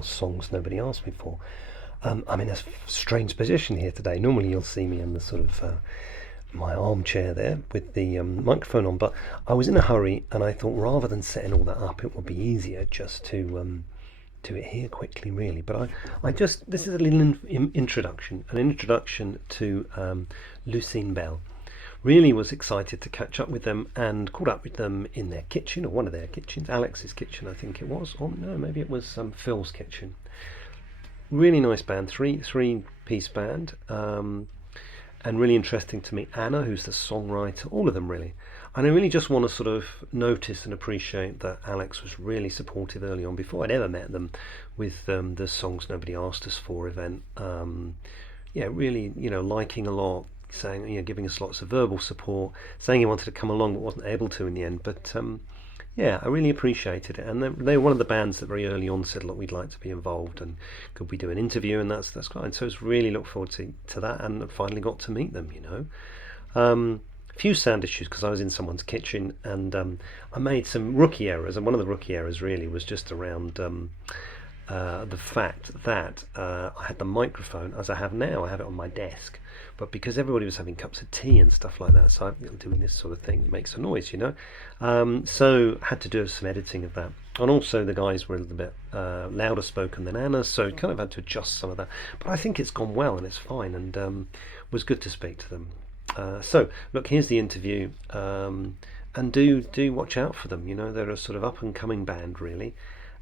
podcast, Songs Nobody Asked Me For. I'm in a strange position here today. Normally you'll see me in the sort of my armchair there with the microphone on, but I was in a hurry and I thought rather than setting all that up, it would be easier just to do it here quickly, really. But this is a little introduction to Lucine Bell. Really was excited to catch up with them and caught up with them in their kitchen, or one of their kitchens, Alex's kitchen I think it was, or no, maybe it was Phil's kitchen. Really nice band, three-piece band, and really interesting to meet Anna, who's the songwriter, all of them really. And I really just want to sort of notice and appreciate that Alex was really supportive early on, before I'd ever met them, with the Songs Nobody Asked Us For event. Really, liking a lot, saying, giving us lots of verbal support, saying he wanted to come along but wasn't able to in the end. But I really appreciated it. And they were one of the bands that very early on said, look, we'd like to be involved and could we do an interview, and that's great. And so it's really look forward to that, and finally got to meet them, Few sound issues because I was in someone's kitchen, and I made some rookie errors, and one of the rookie errors really was just around the fact that I had the microphone, as I have now, I have it on my desk, but because everybody was having cups of tea and stuff like that, so I'm doing this sort of thing, it makes a noise, so had to do some editing of that. And also the guys were a little bit louder spoken than Anna, so kind of had to adjust some of that, but I think it's gone well and it's fine, and was good to speak to them. So look, here's the interview, and do watch out for them. They're a sort of up and coming band really,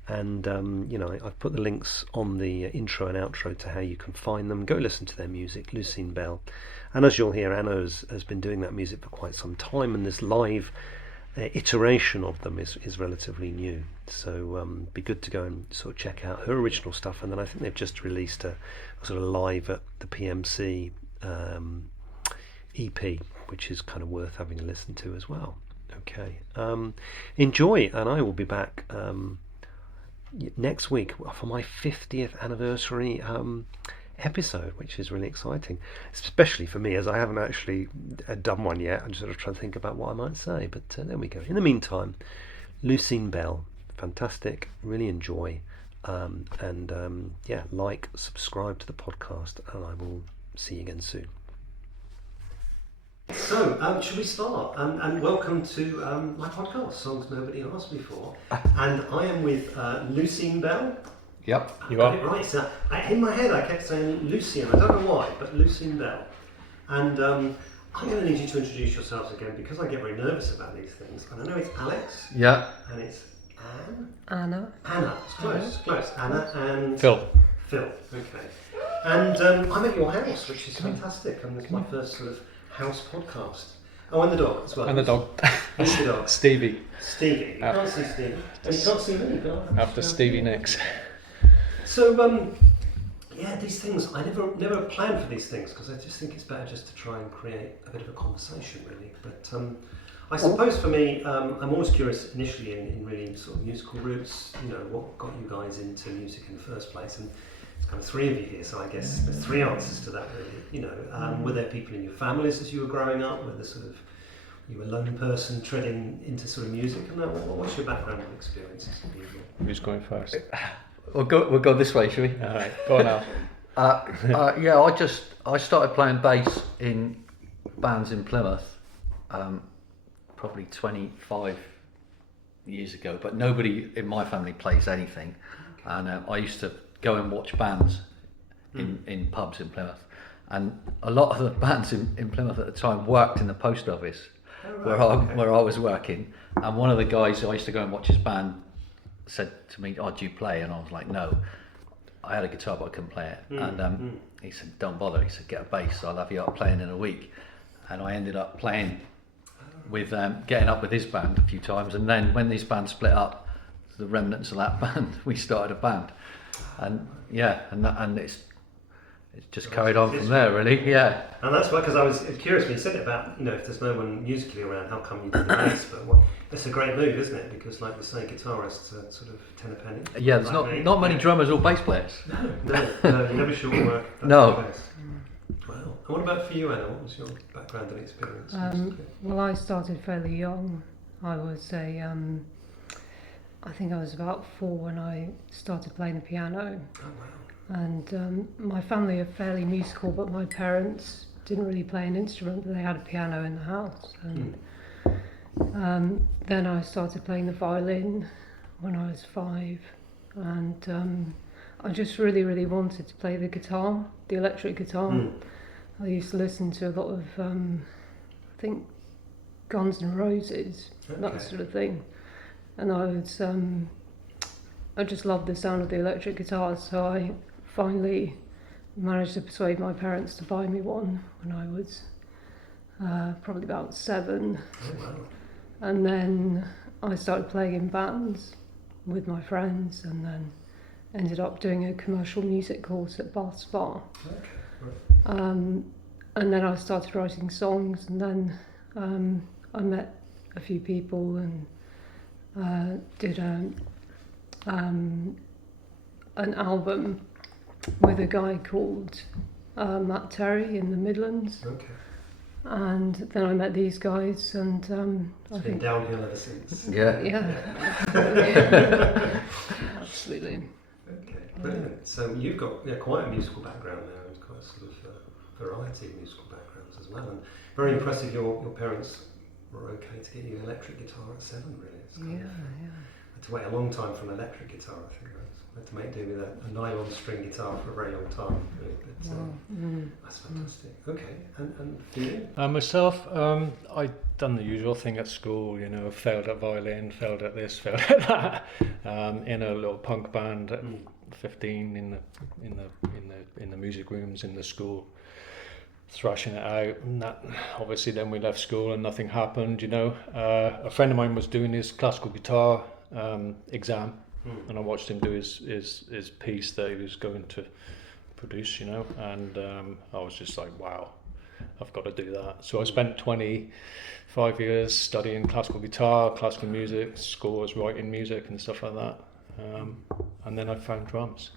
and I've put the links on the intro and outro to how you can find them. Go listen to their music, Lucine Bell. And as you'll hear, Anna has been doing that music for quite some time, and this live iteration of them is relatively new, so be good to go and sort of check out her original stuff. And then I think they've just released a sort of live at the PMC EP, which is kind of worth having a listen to as well. Okay, enjoy, and I will be back next week for my 50th anniversary episode, which is really exciting, especially for me, as I haven't actually done one yet. I'm just sort of trying to think about what I might say, but there we go. In the meantime, Lucine Bell, fantastic, really enjoy, like, subscribe to the podcast, and I will see you again soon. So, should we start? And welcome to my podcast, Songs Nobody Asked Me For. And I am with Lucine Bell. Yep, you are. Right, so in my head I kept saying Lucine, I don't know why, but Lucine Bell. And I'm going to need you to introduce yourselves again, because I get very nervous about these things. And I know it's Alex. Yeah. And it's Anne. Anna. It's close. Anna and Phil. Okay. And I'm at your house, which is fantastic. And it's my first sort of house podcast. Oh, and the dog as well. And the dog. Who's the dog? Stevie. You can't see Stevie. And you can't see me, can I? After Stevie Nicks. So, these things, I never plan for these things, because I just think it's better just to try and create a bit of a conversation, really. But I suppose for me, I'm always curious initially in really sort of musical roots, what got you guys into music in the first place. And it's kind of three of you here, so I guess there's three answers to that, really. Were there people in your families as you were growing up? Were there sort of, you were a lone person treading into sort of music? And what's your background and experiences? Who's going first? We'll go this way, shall we? All right, go on now. I started playing bass in bands in Plymouth, probably 25 years ago. But nobody in my family plays anything, and I used to go and watch bands in pubs in Plymouth, and a lot of the bands in Plymouth at the time worked in the post office where I was working. And one of the guys I used to go and watch his band said to me, "Oh, do you play?" And I was like, "No." I had a guitar, but I couldn't play it. And he said, "Don't bother." He said, "Get a bass. I'll have you up playing in a week." And I ended up playing with getting up with his band a few times. And then when these bands split up, the remnants of that band, we started a band. And it's just carried on from there, really. Yeah. And that's why, because I was curious when you said it about, if there's no one musically around, how come you do the bass? But it's a great move, isn't it? Because, like you say, guitarists are sort of 10 a penny. Yeah, there's not many drummers or bass players. No, you never sure work. No. Wow. And what about for you, Anna? What was your background and experience? Well, I started fairly young. I was I think I was about 4 when I started playing the piano. Oh wow. And my family are fairly musical, but my parents didn't really play an instrument, but they had a piano in the house. And then I started playing the violin when I was 5, and I just really, really wanted to play the guitar, the electric guitar. I used to listen to a lot of, I think, Guns N' Roses, that sort of thing. And I just loved the sound of the electric guitar, so I finally managed to persuade my parents to buy me one when I was probably about 7. Oh wow. And then I started playing in bands with my friends, and then ended up doing a commercial music course at Bath Spa. Okay. Right. And then I started writing songs, and then I met a few people and did an album with a guy called Matt Terry in the Midlands. Okay. And then I met these guys, and I It's been think downhill ever since. yeah, absolutely. Okay, brilliant. So you've got quite a musical background now. You've got a sort of variety of musical backgrounds as well, and very impressive. Your parents were okay to get you an electric guitar at 7. Really, it's kind of, had to wait a long time for an electric guitar. I think I had to make do with a nylon string guitar for a very long time. Really. But that's fantastic. Okay, and for you? Myself, I'd done the usual thing at school, you know, failed at violin, failed at this, failed at that. In a little punk band at 15 in the music rooms in the school, thrashing it out. And that, obviously, then we left school and nothing happened. You know, a friend of mine was doing his classical guitar exam, and I watched him do his piece that he was going to produce, you know, and I was just like, wow, I've got to do that. So I spent 25 years studying classical guitar, classical music, scores, writing music and stuff like that, and then I found drums,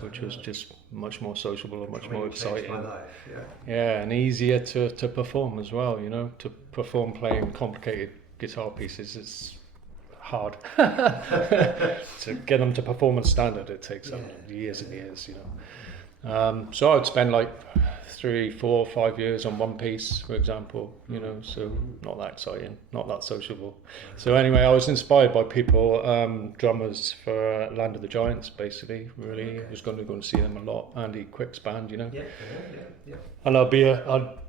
which was just much more sociable and much more exciting. My life, yeah, and easier to perform as well, you know, to perform playing complicated guitar pieces is hard. To get them to performance standard, it takes years and years, you know. So I'd spend like 3, 4, 5 years on one piece, for example, you know, so not that exciting, not that sociable. So anyway, I was inspired by people, drummers for Land of the Giants, basically, really. I was going to go and see them a lot. Andy Quick's band, you know. Yeah. And I'd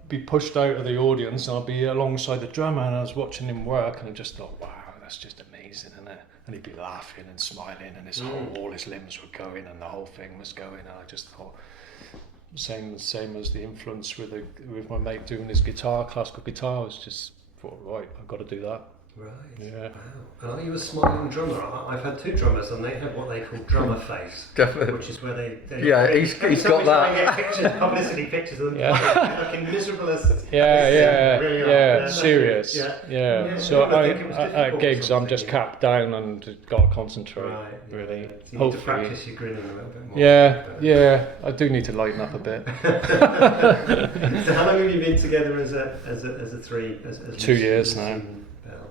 be pushed out of the audience, and I'd be alongside the drummer, and I was watching him work, and I just thought, wow, that's just amazing, isn't it? And he'd be laughing and smiling, and all his limbs were going, and the whole thing was going, and I just thought, same as the influence with my mate doing his guitar, classical guitar. I was just thought, right, I've got to do that. Right. Yeah. Wow. And are you a smiling drummer? I've had 2 drummers, and they have what they call drummer face. Definitely. Which is where they he's got that. Get pictures, publicity pictures of them looking miserable as serious. Yeah. So I think it was at difficult gigs, I'm something, just capped down and got to concentrate. Right. Really. So you need to Hopefully. practice your grinning a little bit more. Yeah. I do need to lighten up a bit. So how long have you been together as a 3? As 2 years now. Lucine Bell?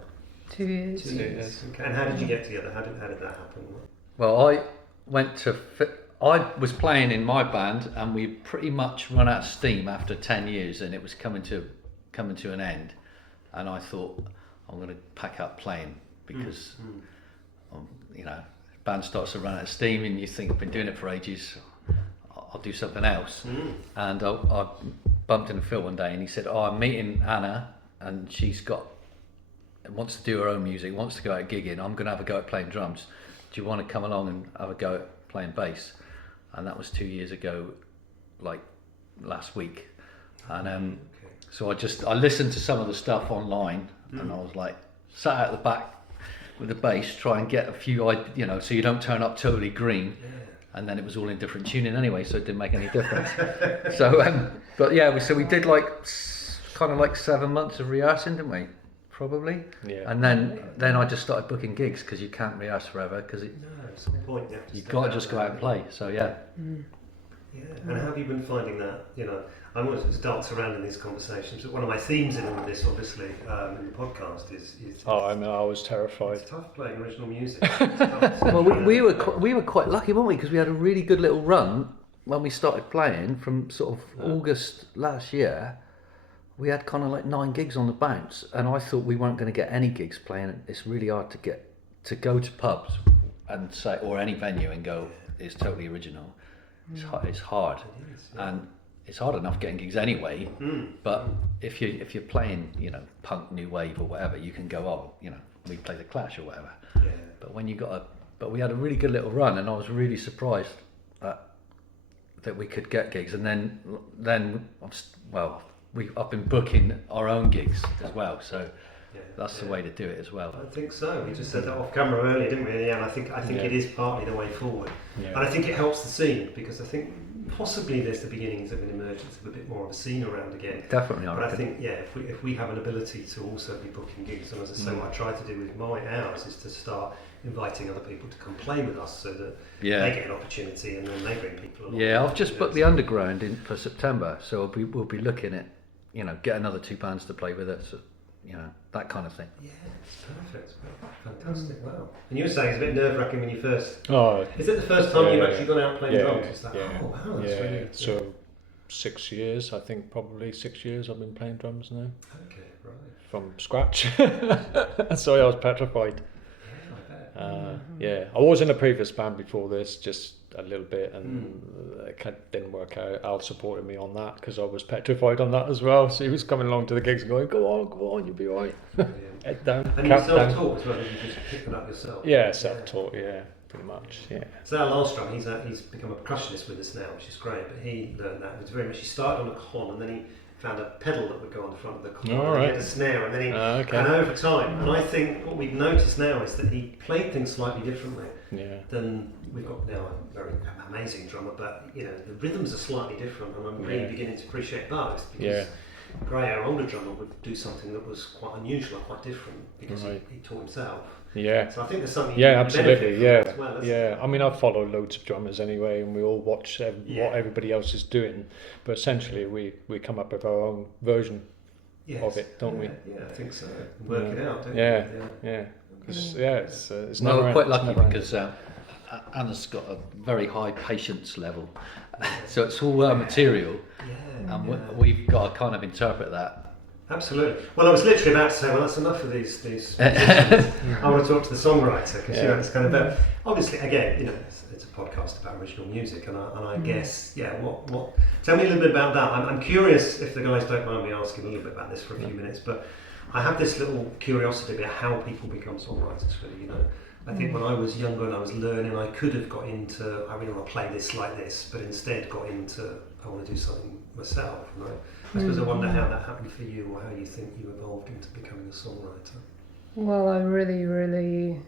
2 years. 2 years. Okay. And how did you get together? How did that happen? Well, I was playing in my band, and we pretty much run out of steam after 10 years, and it was coming to an end. And I thought, I'm going to pack up playing because, you know, band starts to run out of steam, and you think, I've been doing it for ages, I'll do something else. And I bumped into Phil one day, and he said, I'm meeting Anna, and wants to do her own music, wants to go out gigging. I'm going to have a go at playing drums. Do you want to come along and have a go at playing bass? And that was 2 years ago, like last week. And so I listened to some of the stuff online, and I was like, sat at the back with the bass, try and get a few, you know, so you don't turn up totally green. And then it was all in different tuning anyway, so it didn't make any difference. So, but yeah, so we did like kind of like 7 months of rehearsing, didn't we? Probably. Yeah. And then I just started booking gigs because you can't rehearse forever because No, at some point you got to just go out and play. So yeah. Yeah. And how have you been finding that? You know, I always dance around in these conversations, but one of my themes in all of this, obviously, in the podcast is I mean, I was terrified. it's tough playing original music. It's tough. Well, we were quite lucky, weren't we? Because we had a really good little run when we started playing from sort of August last year. We had kind of like 9 gigs on the bounce, and I thought we weren't going to get any gigs playing. It's really hard to go to pubs and say, or any venue and go, it's totally original. It's hard, and it's hard enough getting gigs anyway. But if you're playing, you know, punk, new wave or whatever, you can go, oh, you know, we play the Clash or whatever. Yeah. But when but we had a really good little run, and I was really surprised that we could get gigs. And then I've been booking our own gigs as well, so that's the way to do it as well. I think so. We just said that off camera earlier, didn't we? Yeah, and I think it is partly the way forward. Yeah. And I think it helps the scene, because I think possibly there's the beginnings of an emergence of a bit more of a scene around again. Definitely, But I think, if we have an ability to also be booking gigs, and as I say, what I try to do with ours is to start inviting other people to come play with us, so that they get an opportunity, and then they bring people along. Yeah, I've just booked the Underground in for September, so we'll be looking at, you know, get another 2 bands to play with us, you know, that kind of thing. Yeah, it's perfect. Fantastic. Wow. And you were saying it's a bit nerve-wracking when you first... Oh, Is it the first time you've actually gone out playing drums? It's like, yeah, oh wow, that's really... So 6 years, I think probably 6 years I've been playing drums now. Okay, right. From scratch. So I was petrified. Yeah, I bet. Yeah, I was in a previous band before this, just a little bit, and it didn't work out. Al supported me on that because I was petrified on that as well. So he was coming along to the gigs and going, go on, you'll be all right. Head down. And you're self-taught as well, you just pick it up yourself? Yeah, self-taught, yeah, pretty much, yeah. So our last drum, he's become a percussionist with us now, which is great, but he learned that. It was very much, he started on a con, and then he found a pedal that would go on the front of the con, and he had a snare, and then and over time, and I think what we've noticed now is that he played things slightly differently than we've got now. A very amazing drummer, but you know, the rhythms are slightly different, and I'm really beginning to appreciate both, because Gray, our older drummer, would do something that was quite unusual, quite different, because he taught himself. Yeah. So I think there's something. Yeah, absolutely. Yeah. As well, yeah. I mean, I follow loads of drummers anyway, and we all watch what everybody else is doing. But essentially, we come up with our own version of it, don't we? Yeah, I think so. Work it out, don't we? Yeah. It's No, never we're quite end- lucky because Anna's got a very high patience level, so it's all material, and we've got to kind of interpret that. Absolutely. Well, I was literally about to say, well, that's enough of these. I want to talk to the songwriter, because you know, it's kind of about, obviously, again, you know, it's a podcast about original music, and I guess, what? Tell me a little bit about that. I'm curious, if the guys don't mind me asking a little bit about this for a few minutes, but I have this little curiosity about how people become songwriters. Really, you know, I think when I was younger and I was learning, I could have got into, I really want to play this like this, but instead got into, I want to do something myself. And I suppose I wonder how that happened for you, or how you think you evolved into becoming a songwriter. Well, I really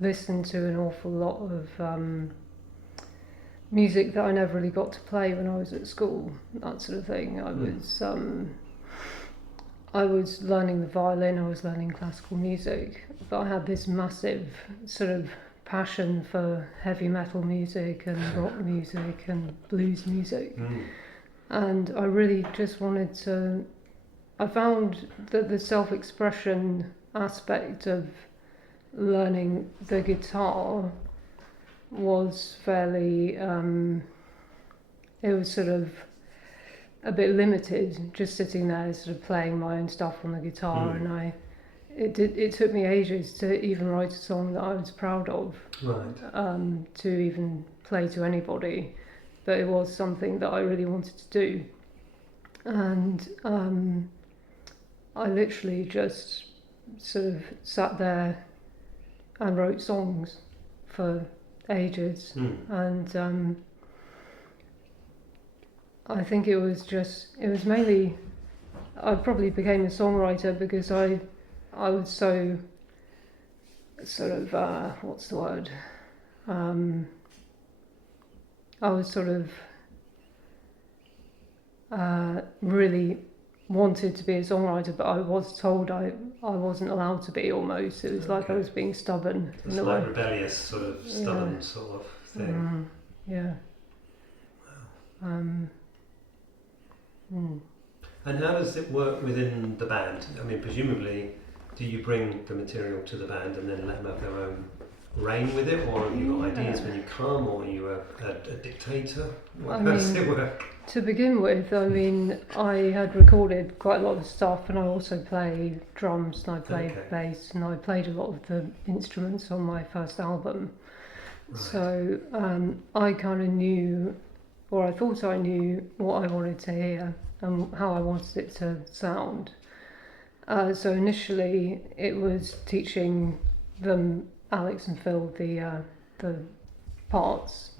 listened to an awful lot of music that I never really got to play when I was at school, that sort of thing. I was learning the violin, I was learning classical music, but I had this massive sort of passion for heavy metal music and rock music and blues music. And I really just wanted to, I found that the self-expression aspect of learning the guitar was fairly, it was sort of a bit limited, just sitting there sort of playing my own stuff on the guitar, and it took me ages to even write a song that I was proud of, to even play to anybody, but it was something that I really wanted to do, and I literally just sort of sat there and wrote songs for ages, and I think it was mainly, I probably became a songwriter because I was so sort of, what's the word, I was sort of really wanted to be a songwriter, but I was told I wasn't allowed to be. Almost, it was like I was being stubborn. It's in a like way. rebellious, sort of stubborn sort of thing. Yeah. And how does it work within the band? I mean, presumably, do you bring the material to the band and then let them have their own reign with it, or have you got ideas when you come, or are you a dictator? How does it work? To begin with, I mean, I had recorded quite a lot of stuff, and I also play drums, and I played bass, and I played a lot of the instruments on my first album. Right. So I kind of knew, or I thought I knew, what I wanted to hear and how I wanted it to sound. So initially, it was teaching them, Alex and Phil, the parts.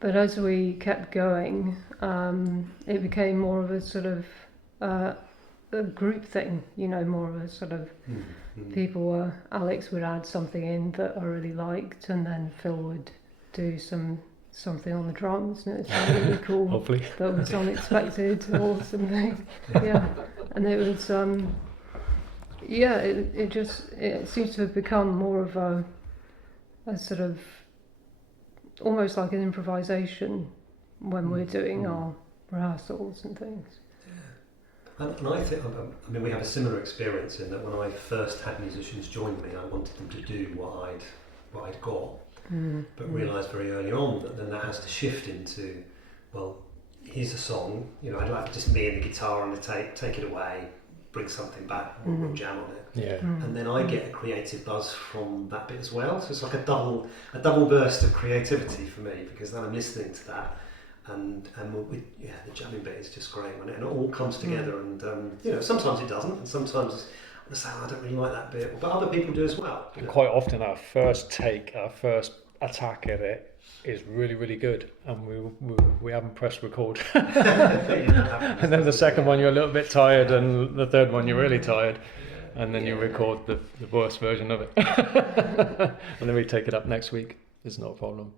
But as we kept going, it became more of a sort of a group thing, you know, more of a sort of people. Alex would add something in that I really liked, and then Phil would do something on the drums, and it was really cool. Hopefully. That was unexpected or something. Yeah, and it was it seems to have become more of a sort of almost like an improvisation when we're doing our rehearsals and things. And I think, I mean, we have a similar experience in that when I first had musicians join me, I wanted them to do what I'd got, but realised very early on that then that has to shift into, well, here's a song, you know, I'd like just me and the guitar on the tape, take it away, bring something back, we'll jam on it. Yeah. And then I get a creative buzz from that bit as well. So it's like a double burst of creativity for me, because then I'm listening to that, and the jamming bit is just great when it all comes together. And you know, sometimes it doesn't, and sometimes I say, I don't really like that bit, but other people do as well. And quite often our first attack at it is really, really good, and we haven't pressed record. And then the second one you're a little bit tired, and the third one you're really tired, and then you record the worst version of it. And then we take it up next week. It's not a problem.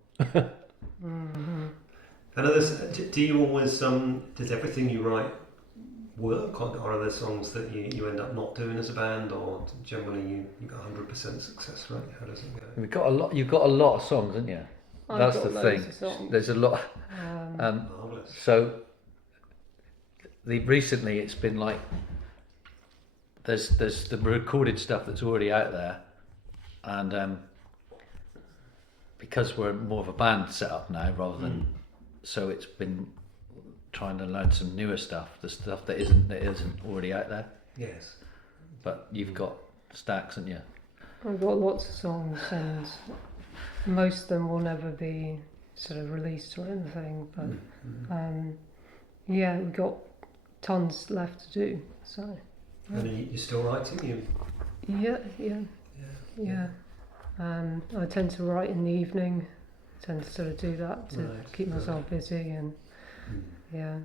And do you always, does everything you write work, or are there songs that you end up not doing as a band, or generally you got 100% success rate? How does it go? You've got a lot of songs, haven't you? That's the thing. There's a lot. So recently it's been like there's the recorded stuff that's already out there, and because we're more of a band set up now rather than so it's been trying to learn some newer stuff, the stuff that isn't already out there. Yes. But you've got stacks, haven't you? I've got lots of songs, and most of them will never be sort of released or anything, but we've got tons left to do. So. And are you still writing? Yeah. I tend to write in the evening. I tend to sort of do that to keep myself busy, and yeah.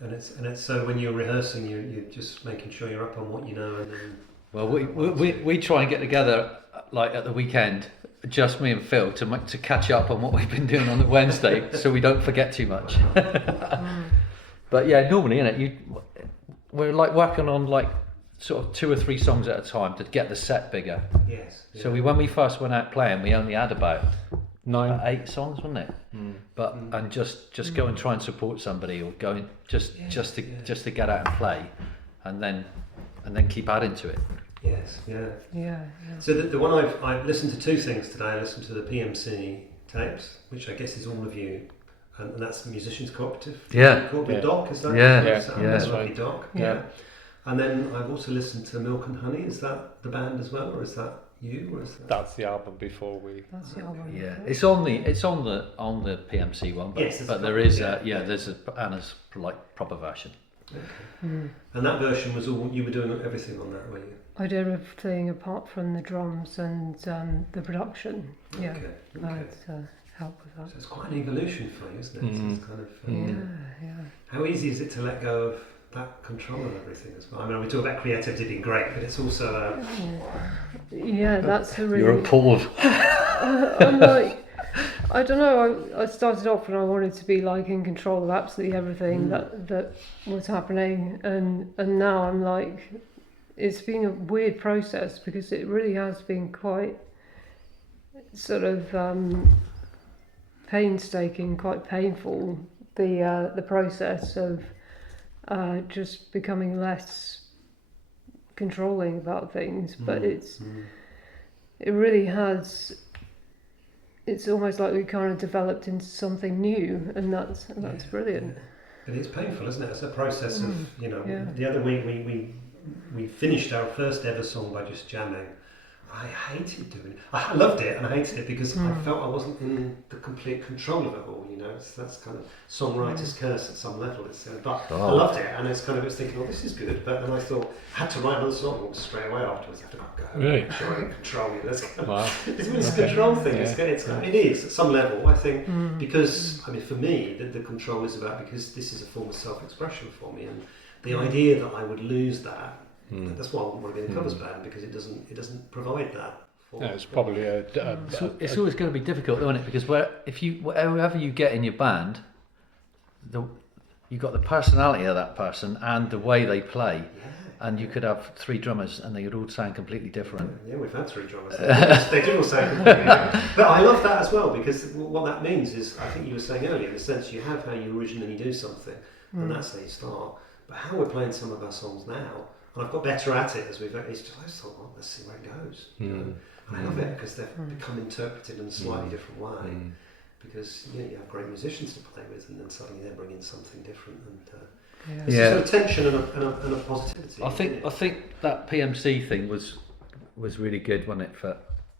And it's so when you're rehearsing, you're just making sure you're up on what you know, and then. Well, we try and get together like at the weekend, just me and Phil, to catch up on what we've been doing on the Wednesday, so we don't forget too much. But yeah, normally, innit, we're like working on like sort of 2 or 3 songs at a time to get the set bigger. Yes. Yeah. So when we first went out playing, we only had about 8 songs, wasn't it? But and just go and try and support somebody, or go and just to get out and play, and then keep adding to it. Yes. Yeah. Yeah. So the one I've listened to 2 things today. I listened to the PMC tapes, which I guess is all of you, and that's the Musicians Cooperative. Yeah. Called the Doc, is that? Yeah. Lovely Doc. Yeah. And then I've also listened to Milk and Honey. Is that the band as well, or is that you, or is that? That's the album before we. That's the album. Yeah, it's on the PMC one, but Yes, but there is there's Anna's like proper version. Okay. And that version was all you were doing everything on that, were you? I did everything apart from the drums and the production. Yeah, Okay. I had help with that. So it's quite an evolution for you, isn't it? It's kind of. Yeah. How easy is it to let go of that control of everything as well? I mean, we talk about creativity being great, but it's also. Yeah, that's a really. You're appalled. I'm like, I don't know. I started off when I wanted to be like in control of absolutely everything that was happening, and now I'm like, it's been a weird process because it really has been quite sort of painstaking, quite painful. The process of just becoming less controlling about things, but it really has. It's almost like we kind of developed into something new, and that's brilliant. Yeah. But it's painful, isn't it? It's a process of, Yeah. The other week we finished our first ever song by just jamming. I hated doing it. I loved it and I hated it because I felt I wasn't in the complete control of it all, that's kind of songwriter's curse at some level. But I loved it, and it's kind of, I was thinking, this is good, but then I thought, I had to write another song straight away afterwards. I have to go, Really? try and control it. That's kind of, Wow. it's a control thing. Yeah. It is at some level, I think, because, for me, the control is about, because this is a form of self-expression for me, and the idea that I would lose that, that's why I want to be in a covers band, because it doesn't provide that. No, it's probably It's always going to be difficult, isn't it? Because wherever you get in your band, you've got the personality of that person and the way they play. And you could have 3 drummers and they would all sound completely different. Yeah, we've had 3 drummers. They do all sound completely different. But I love that as well, because what that means is, I think you were saying earlier, in the sense you have how you originally do something, and that's how you start. But how we're playing some of our songs now, and I've got better at it as I just thought, well, let's see where it goes. And I love it because they've become interpreted in a slightly different way. Because you have great musicians to play with, and then suddenly they bring in something different. And there's a sort of tension and a positivity. I think that PMC thing was really good, wasn't it,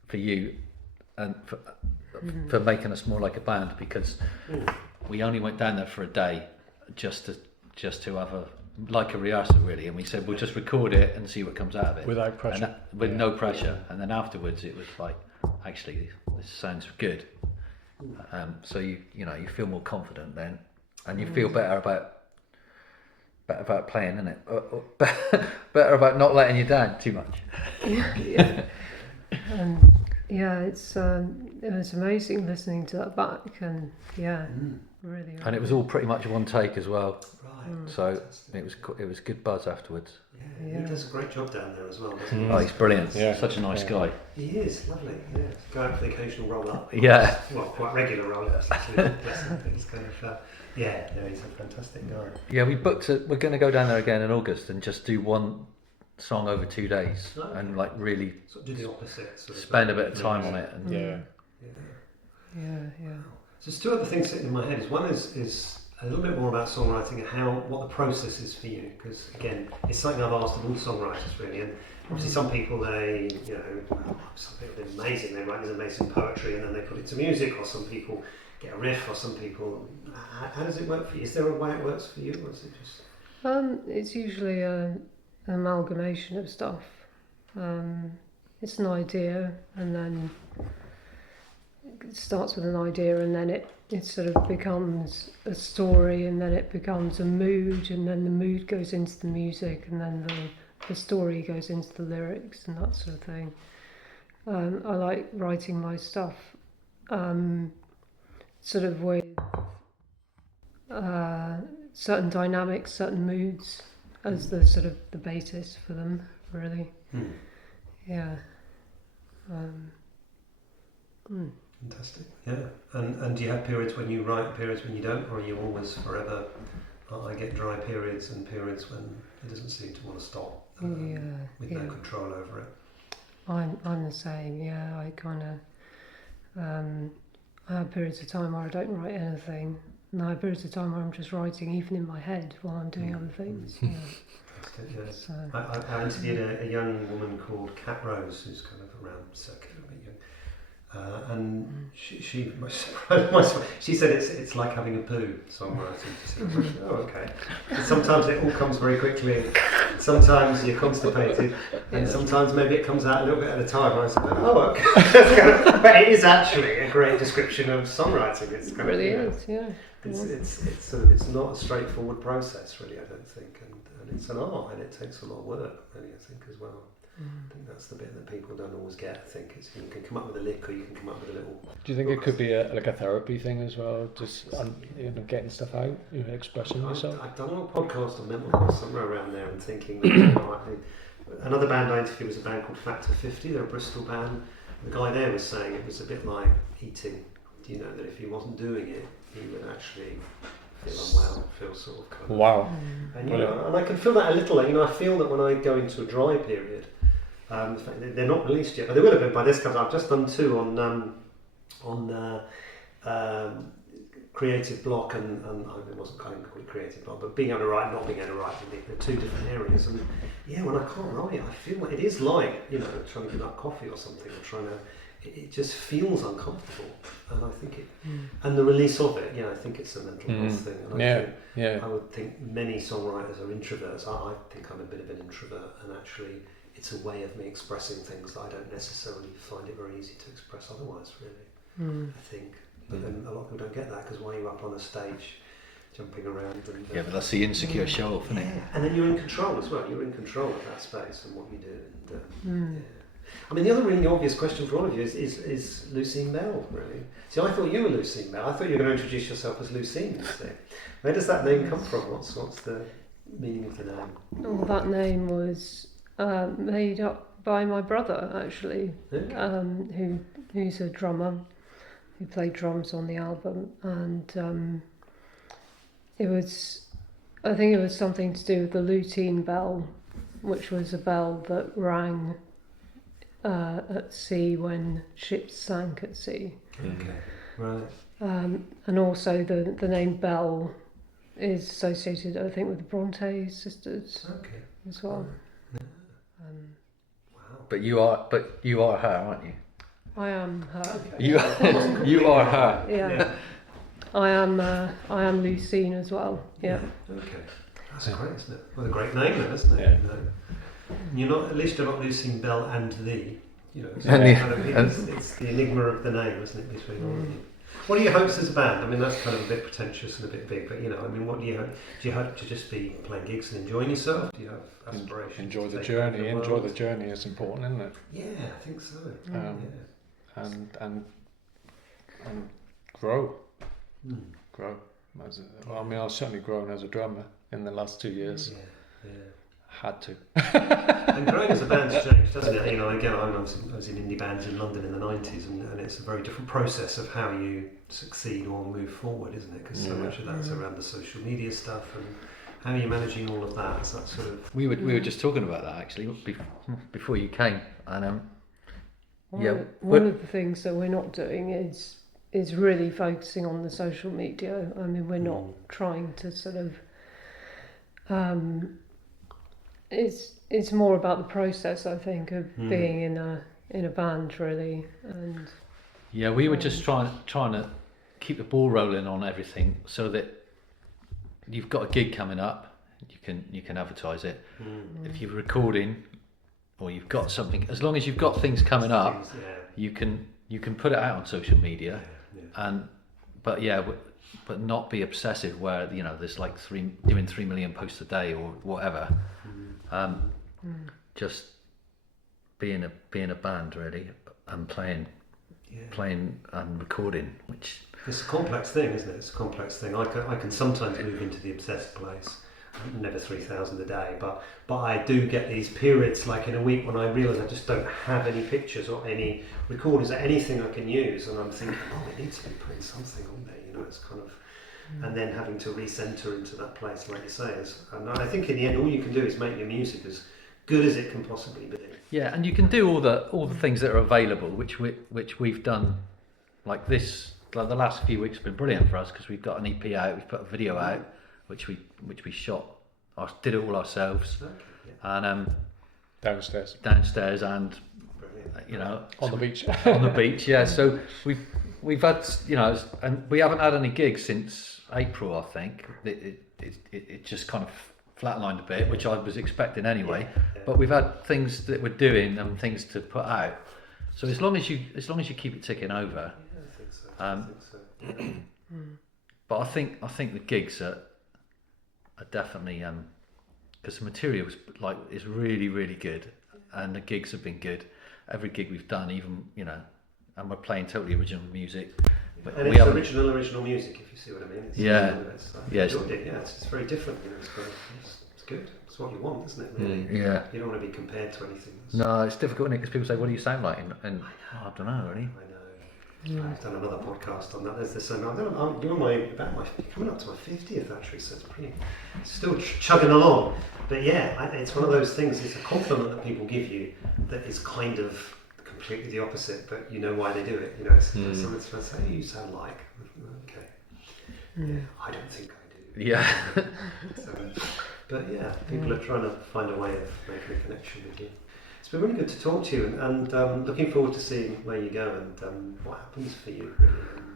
for you, and for making us more like a band, because we only went down there for a day just to have a rehearsal, really, and we said we'll just record it and see what comes out of it without pressure, with no pressure. And then afterwards it was like, actually this sounds good. So you feel more confident then, and you feel better about playing, isn't it? Better about not letting you down too much. Yeah. It was amazing listening to that back, and really. And it was all pretty much one take as well. Right. So Fantastic. it was good buzz afterwards. Yeah, he does a great job down there as well, doesn't he? Oh, he's brilliant. Yeah. Such a nice guy. He is lovely. Yeah, go out for the occasional roll up. Yeah. Well, quite regular roll ups actually. He's kind of he's a fantastic guy. Yeah, we booked it. We're going to go down there again in August and just do one song over 2 days, and like really sort of do the opposite. Spend a bit of time on it. And Yeah. So there's 2 other things sitting in my head. One is a little bit more about songwriting and what the process is for you, because again, it's something I've asked of all songwriters really, and obviously some people some people are amazing, they write this amazing poetry and then they put it to music, or some people get a riff, or some people, how does it work for you? Is there a way it works for you, or is it just... It's usually an amalgamation of stuff. It's an idea, and then it starts with an idea, and then it sort of becomes a story, and then it becomes a mood, and then the mood goes into the music, and then the story goes into the lyrics and that sort of thing. I like writing my stuff sort of with certain dynamics, certain moods as the sort of the basis for them, really. Yeah. Fantastic. Yeah. And do you have periods when you write, periods when you don't, or are you always forever? I get dry periods and periods when it doesn't seem to want to stop, with no control over it. I'm the same. Yeah, I kind of I have periods of time where I don't write anything, and I have periods of time where I'm just writing, even in my head, while I'm doing other things. Yeah. Yeah. So. I interviewed a young woman called Kat Rose, who's kind of around circular, a bit young. And she she said it's like having a poo, songwriting. She said, oh, okay. So sometimes it all comes very quickly. Sometimes you're constipated, and sometimes maybe it comes out a little bit at a time. I said, oh, okay. But it is actually a great description of songwriting. It's kind It really of, is, yeah. It's not a straightforward process, really. I don't think, and it's an art, and it takes a lot of work, really. I think as well. I think that's the bit that people don't always get. I think it's you can come up with a lick or you can come up with a little. Do you think it could be a therapy thing as well? Just getting stuff out, expressing yourself. I've done a little podcast on mental health somewhere around there and thinking. Another band I interviewed was a band called Factor 50. They're a Bristol band. The guy there was saying it was a bit like eating. That if he wasn't doing it, he would actually feel unwell, feel sort of kind of. Wow. And and I can feel that a little. I feel that when I go into a dry period, they're not released yet, but they will have been by this time. I've just done 2 on creative block and it wasn't kind of called creative block, but being able to write, not being able to write. They're 2 different areas. And when I can't write, I feel like it is like trying to give up coffee or something, or trying to. It just feels uncomfortable, and I think and the release of it, I think it's a mental health thing. And I would think many songwriters are introverts. I think I'm a bit of an introvert, and actually, it's a way of me expressing things that I don't necessarily find it very easy to express otherwise. Really, I think. But then a lot of people don't get that because while you're up on a stage, jumping around and but that's the insecure show off, isn't it? And then you're in control as well. You're in control of that space and what you do. And, I mean, the other really obvious question for all of you is Lucine Bell, really. See, I thought you were Lucine Bell. I thought you were going to introduce yourself as Lucine. Where does that name come from? What's the meaning of the name? Well, that name was made up by my brother, actually, who's a drummer, who played drums on the album. And I think it was something to do with the Lucine Bell, which was a bell that rang at sea when ships sank at sea. Okay, right. And also the name Bell is associated, I think, with the Bronte sisters as well. Wow. But you are her, aren't you? I am her. You are her. Yeah. I am Lucine as well. Yeah. Okay. That's great, isn't it? What a great name, then, isn't it? Yeah. You're not, at least you're not Lucine Bell and the, it's the enigma of the name, isn't it, between all of you? What are your hopes as a band? I mean, that's kind of a bit pretentious and a bit big, but what do you hope? Do you hope to just be playing gigs and enjoying yourself? Do you have aspirations? Enjoy the to take journey. over the Enjoy world? the journey is important, isn't it? Yeah, I think so. And grow. Grow. I've certainly grown as a drummer in the last 2 years. Yeah. Had to. And growing as a band's changed, doesn't it? Again, I was in indie bands in London in the 90s, and it's a very different process of how you succeed or move forward, isn't it? Because so much of that is around the social media stuff, and how are you managing all of that? Is that sort of... We were just talking about that actually before you came, and one of the things that we're not doing is really focusing on the social media. I mean, we're not trying to sort of. It's more about the process, I think, of being in a band, really. And we were just trying to keep the ball rolling on everything, so that you've got a gig coming up, you can advertise it. If you're recording, or you've got something, as long as you've got things coming up, you can put it out on social media, but not be obsessive where there's like doing 3 million posts a day or whatever. Just being a band really, and playing and recording, which it's a complex thing, isn't it? It's a complex thing. I can sometimes move into the obsessed place. Never 3,000 a day, but I do get these periods, like in a week, when I realise I just don't have any pictures or any recordings or anything I can use, and I'm thinking, it needs to be putting something on there. It's kind of, and then having to recenter into that place, like you say, and I think in the end, all you can do is make your music as good as it can possibly be. Yeah, and you can do all the things that are available, which we've done, like this. Like the last few weeks have been brilliant for us because we've got an EP out, we've put a video out, which we shot, did it all ourselves, and downstairs, and on the beach. On the beach, yeah. So we've had, and we haven't had any gigs since April. I think it just kind of flatlined a bit, which I was expecting anyway. But we've had things that we're doing and things to put out. So as long as you keep it ticking over. I think so. But I think the gigs are definitely because the material is really, really good, and the gigs have been good. Every gig we've done, even, you know, and we're playing totally original music. But And we it's haven't- original music, if you see what I mean. It's, Yeah. Yeah, Yes. it's very different. You know, it's good. It's what you want, isn't it? Really. Yeah. You don't want to be compared to anything. No, it's difficult because people say, "What do you sound like?" And I don't know, really. I know. I've done another podcast on that. There's this. I'm coming up to my 50th actually, so it's pretty. It's still chugging along. But yeah, it's one of those things. It's a compliment that people give you that is kind of completely the opposite, but you know why they do it. You know, it's someone's trying to say, "You sound like." Okay. Yeah, I don't think I do. Yeah. So, but yeah, people are trying to find a way of making a connection with you. It's been really good to talk to you, and looking forward to seeing where you go and what happens for you. Really.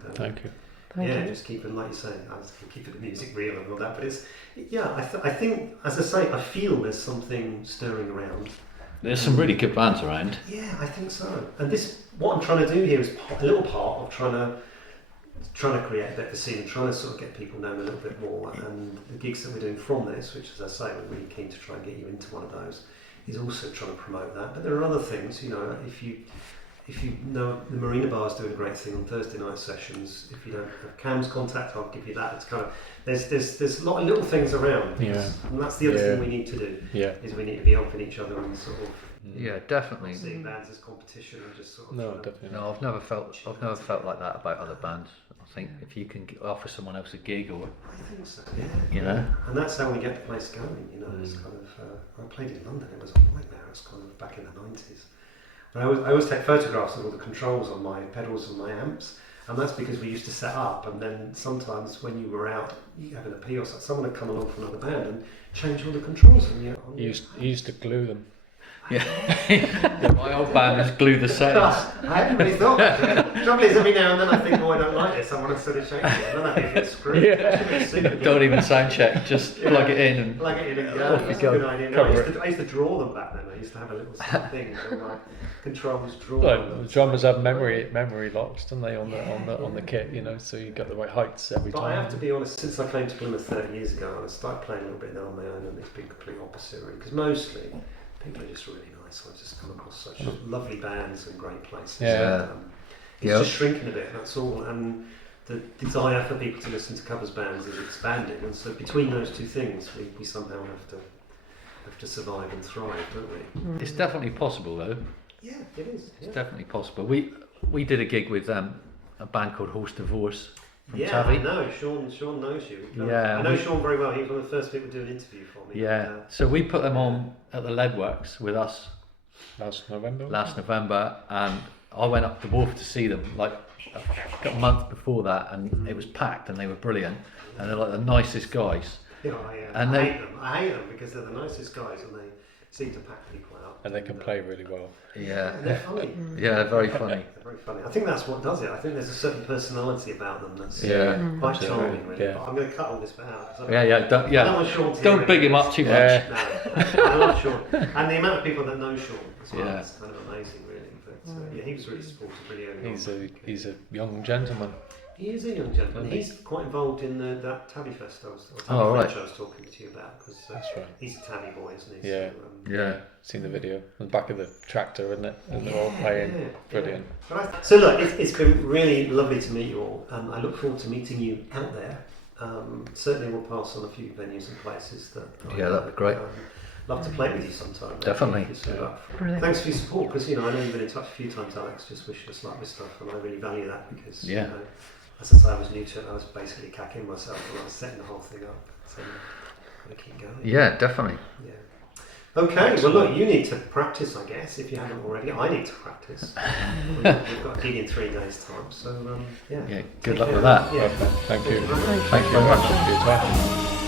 And, Thank you. Thank you. just keeping, like you're saying, I was keeping the music real and all that. But it's, I think, as I say, I feel there's something stirring around. There's some really good bands around. Yeah, I think so. And what I'm trying to do here is a little part of trying to create a bit of a scene and trying to sort of get people known a little bit more. And the gigs that we're doing from this, which, as I say, we're really keen to try and get you into one of those, is also trying to promote that. But there are other things, you know, if you know, the Marina Bar's doing a great thing on Thursday night sessions. If you don't have Cam's contact, I'll give you that. It's kind of there's a lot of little things around. Yeah. And that's the other thing we need to do. Yeah. Is we need to be helping each other and sort of Yeah, definitely. seeing bands as competition and just sort of No, trying to- definitely. No, I've never felt like that about other bands. I think if you can offer someone else a gig, or I think so. Yeah. you know, And that's how we get the place going. You know, it's kind of. I played in London. It was a nightmare. It was kind of back in the 90s. But I always take photographs of all the controls on my pedals and my amps, and that's because we used to set up, and then sometimes when you were out having a pee or something, someone would come along from another band and change all the controls on you. You used to glue them. yeah. My old band is glue the settings. I hadn't really thought of that. The trouble is, every now and then I think, oh, I don't like this, I want to sort of change it, and then I get screwed. Don't even sound check, just plug it in and Plug it in and Off go. you That's a go. good idea. No, Cover I used to draw them back then. I used to have a little thing where my controls draw. Like the drummers have memory locks, don't they, on the kit, you know, so you get the right heights every But time. I have to be honest, since I came to Plymouth 30 years ago and I started playing a little bit now on my own, and it's been complete opposite really, because mostly people are just really nice. I've just come across such lovely bands and great places. Yeah. And, it's just shrinking a bit, that's all. And the desire for people to listen to covers bands is expanding, and so between those two things, we somehow have to survive and thrive, don't we? it's definitely possible though. Yeah, it is. Yeah. It's definitely possible. We did a gig with a band called Horse Divorce from Yeah, I Tavi. know. Sean knows you. Yeah, I know Sean very well. He was one of the first people to do an interview for me. Yeah, And, so we put them on at the Leadworks with us Last November. and I went up to Wolf to see them like a month before that, and it was packed and they were brilliant and they're like the nicest guys. you know, And I they- hate them. I hate them because they're the nicest guys and they seem to pack people out. And they can play really well. Yeah, And they're funny. yeah, they're very funny. They're very funny. I think that's what does it. I think there's a certain personality about them that's Yeah, quite absolutely. charming, really. Yeah. But I'm going to cut all this bit out. 'Cause yeah, don't, I don't want yeah. Sean to Don't hear big it. him up too much. Yeah. No, I love Sean. And the amount of people that know Sean as well Yeah. is kind of amazing, really. But yeah, he was really supportive really early on. He's a young gentleman. He is a young gentleman. He's quite involved in that Tabby Fest I was right. I was talking to you about, because That's right. he's a Tabby boy, isn't he? Yeah. So, Yeah. Seen the video on the back of the tractor, isn't it? And they're all playing. Brilliant. Yeah. So look, it's been really lovely to meet you all. I look forward to meeting you out there. Certainly we'll pass on a few venues and places that. Yeah, that'd be great. Love to play with you sometime. Definitely. Brilliant. Thanks for your support, because I know you've been in touch a few times, Alex. Just wish us luck with stuff, and I really value that because Yeah. as I say, I was new to it. I was basically cacking myself when I was setting the whole thing up. So I'm gonna keep going. Yeah, definitely. Yeah. Okay. Well, look, you need to practice, I guess, if you haven't already. I need to practice. We've got a gig in 3 days' time, so yeah. Yeah, Take good luck care. with that. Yeah. Thank you. Thank you very much. Thank you very much. Thank you as well.